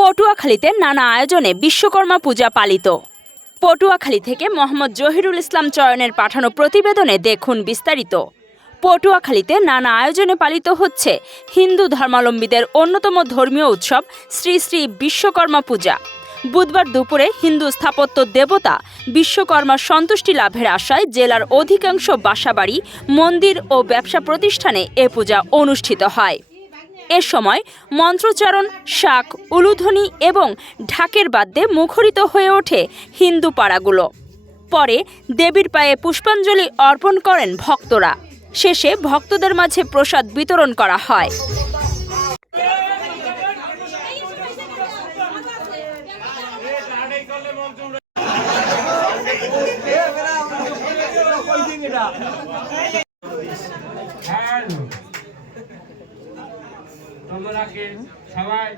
পটুয়াখালীতে নানা আয়োজনে বিশ্বকর্মা পূজা পালিত। পটুয়াখালী থেকে মোহাম্মদ জহিরুল ইসলাম চয়নের পাঠানো প্রতিবেদনে দেখুন বিস্তারিত। পটুয়াখালীতে নানা আয়োজনে পালিত হচ্ছে হিন্দু ধর্মাবলম্বীদের অন্যতম ধর্মীয় উৎসব শ্রী শ্রী বিশ্বকর্মা পূজা। বুধবার দুপুরে হিন্দু স্থাপত্য দেবতা বিশ্বকর্মার সন্তুষ্টি লাভের আশায় জেলার অধিকাংশ বাসাবাড়ি, মন্দির ও ব্যবসা প্রতিষ্ঠানে এ পূজা অনুষ্ঠিত হয়। এ সময় মন্ত্রোচ্চারণ, শাক, উলুধ্বনি এবং ঢাকের বাদ্যে মুখরিত হয়ে ওঠে হিন্দু পাড়াগুলো। পরে দেবীর পায়ে পুষ্পাঞ্জলি অর্পণ করেন ভক্তরা। শেষে ভক্তদের মাঝে প্রসাদ বিতরণ করা হয়। তোমরা কি সবাই